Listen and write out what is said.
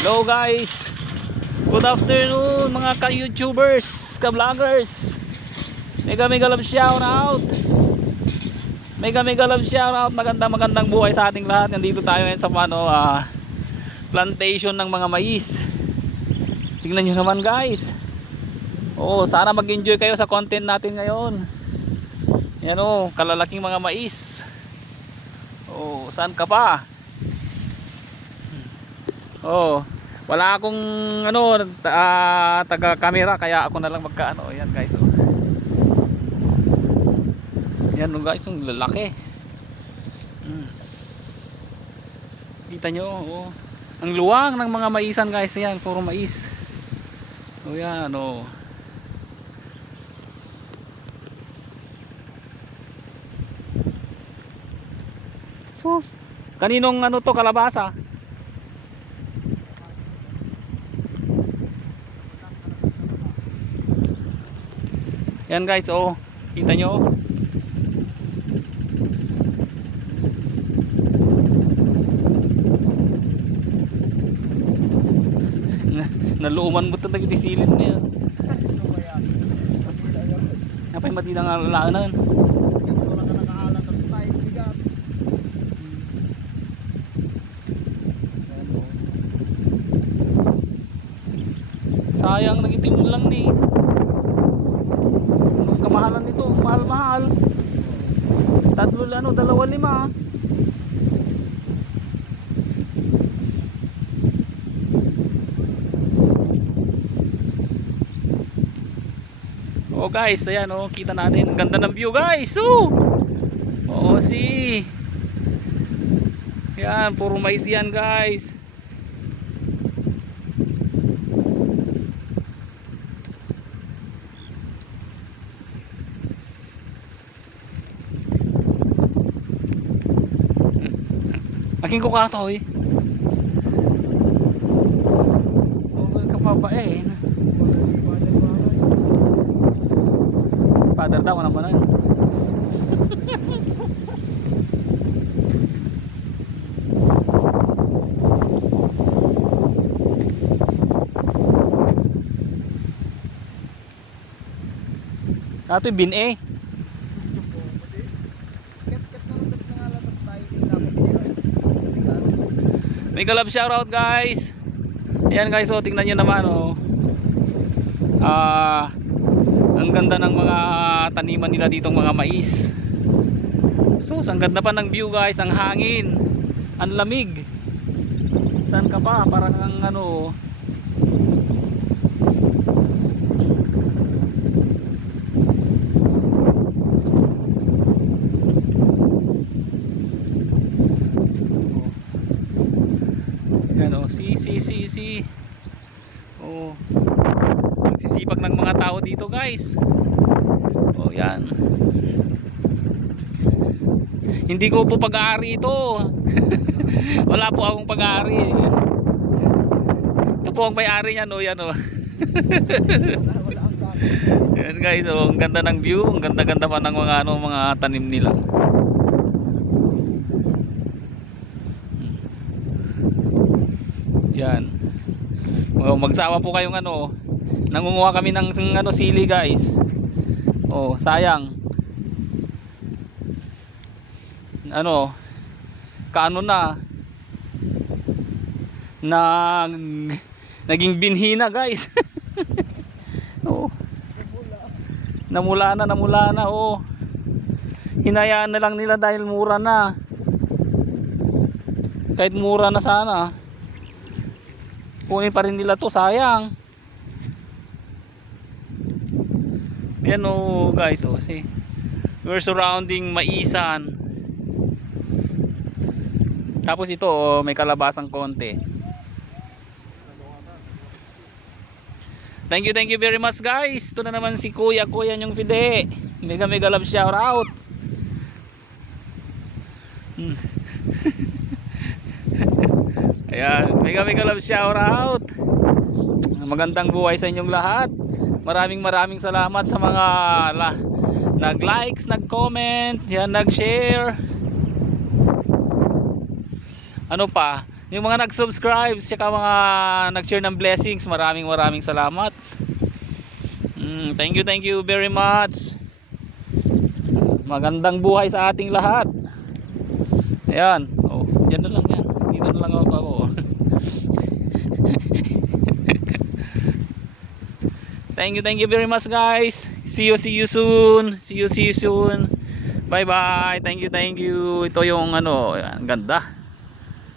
Hello guys, good afternoon mga ka-youtubers, ka-vloggers. Mega love shout out. Mega love shout out. Magandang buhay sa ating lahat. Nandito tayo ngayon sa plantation ng mga mais. Tingnan nyo naman guys. Sana mag-enjoy kayo sa content natin ngayon. Yan kalalaking mga mais. Saan ka pa? Wala akong taga-camera kaya ako na lang magkaano. Ayan guys. Yan guys, ang lalaki. Kita nyo, ang luwang ng mga maisan guys. Ayan, puro mais. Yan Sus, kaninong to, kalabasa? Yan guys, kita nyo. Naluuman mo ito nagdisilin niya. Napay matidang alaanan. Sayang, nagitim lang ni. Kamahalan nito, mahal. 2.5. Guys, ayan kita natin. Ang ganda ng view guys. Yan, puro mais yan guys. Aking kukatoy. Kapabain. Father daw naman na. Ato yung bin May galab shoutout guys. Ayan guys, tingnan nyo naman ang ganda ng mga taniman nila ditong mga mais. Ang ganda pa ng view guys, ang hangin, ang lamig. Saan ka pa? Parang ang si nagsisipag ng mga tao dito guys. Yan. Hindi ko po pag-aari ito. Wala po akong pag-aari. Ito po ang may-ari niyan yan Yan guys, ang ganda ng view, ang ganda-ganda pa ng mga tanim nila. Yan. Magsawa po kayong nangunguha kami ng sili guys. Sayang. Kaano naging binhi na guys. Namula na. Hinayaan na lang nila dahil mura na. Kahit mura na sana, kunin pa rin nila to, sayang. Yan guys, see. We're surrounding maisan. Tapos ito may kalabasang konti. Thank you very much guys. Ito na naman si Kuya yung Fide. Mega love shout out. Ayan, mega love shout out. Magandang buhay sa inyong lahat. Maraming salamat sa mga nag-likes, nag-comment, yan, nag-share. Yung mga nag-subscribe, saka mga nag-share ng blessings, maraming salamat. Thank you very much. Magandang buhay sa ating lahat. Ayan. Oh, yan na lang yan. Dito na lang ako. Thank you very much, guys. See you soon. See you soon. Bye bye. Thank you. Ito yung ano, ang ganda.